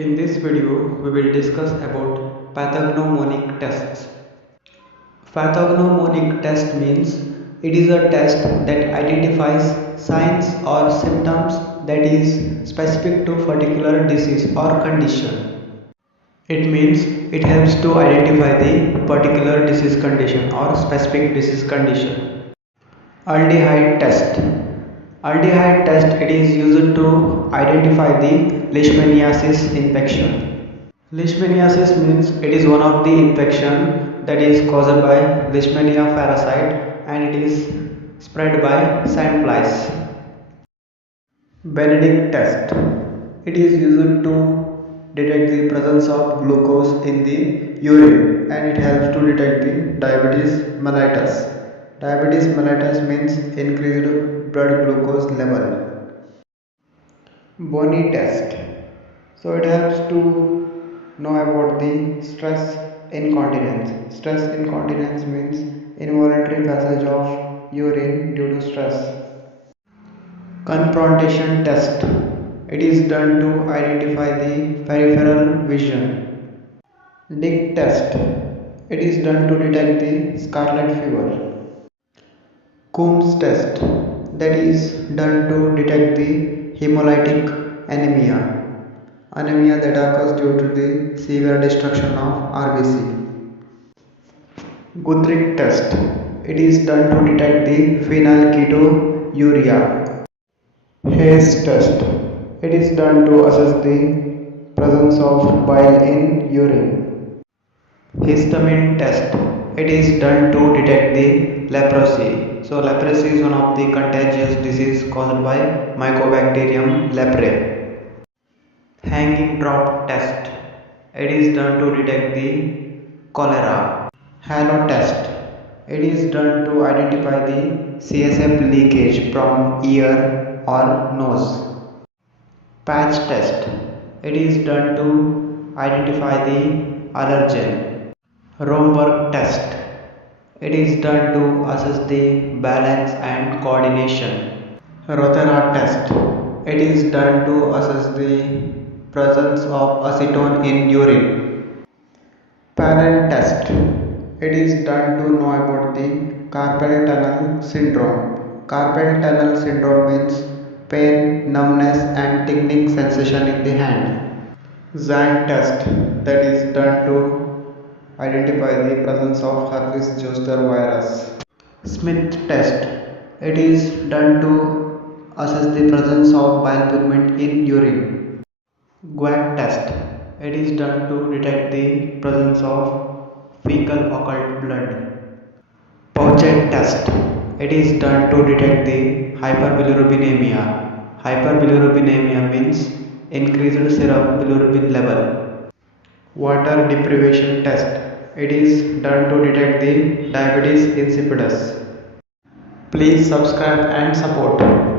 In this video, we will discuss about pathognomonic tests. Pathognomonic test means it is a test that identifies signs or symptoms that is specific to particular disease or condition. It means it helps to identify the particular disease condition or specific disease condition. Aldehyde test. Aldehyde test it is used to identify the leishmaniasis infection. Leishmaniasis means it is one of the infection that is caused by Leishmania parasite and it is spread by sandflies. Benedict test. It is used to detect the presence of glucose in the urine and it helps to detect the diabetes mellitus. Diabetes mellitus means increased blood glucose level. Boni test. So it helps to know about the stress incontinence. Stress incontinence means involuntary passage of urine due to stress. Confrontation test. It is done to identify the peripheral vision. Dick test. It is done to detect the scarlet fever. Coombs test. That is done to detect the hemolytic anemia. Anemia that occurs due to the severe destruction of RBC. Guthrie test. It is done to detect the phenylketonuria. Hayes test. It is done to assess the presence of bile in urine. Histamine test. It is done to detect the leprosy. So leprosy is one of the contagious disease caused by Mycobacterium leprae. Hanging drop test. It is done to detect the cholera. Halo test. It is done to identify the CSF leakage from ear or nose. Patch test. It is done to identify the allergen. Romberg test. It is done to assess the balance and coordination. Rothera test. It is done to assess the presence of acetone in urine. Pannen test. It is done to know about the carpal tunnel syndrome. Carpal tunnel syndrome means pain, numbness and tingling sensation in the hand. Zang test. That is done to identify the presence of herpes zoster virus. Smith test. It is done to assess the presence of bile pigment in urine. Guac test. It is done to detect the presence of fecal occult blood. Pouchet test. It is done to detect the hyperbilirubinemia. Hyperbilirubinemia means increased serum bilirubin level. Water deprivation test. It is done to detect the diabetes insipidus. Please subscribe and support.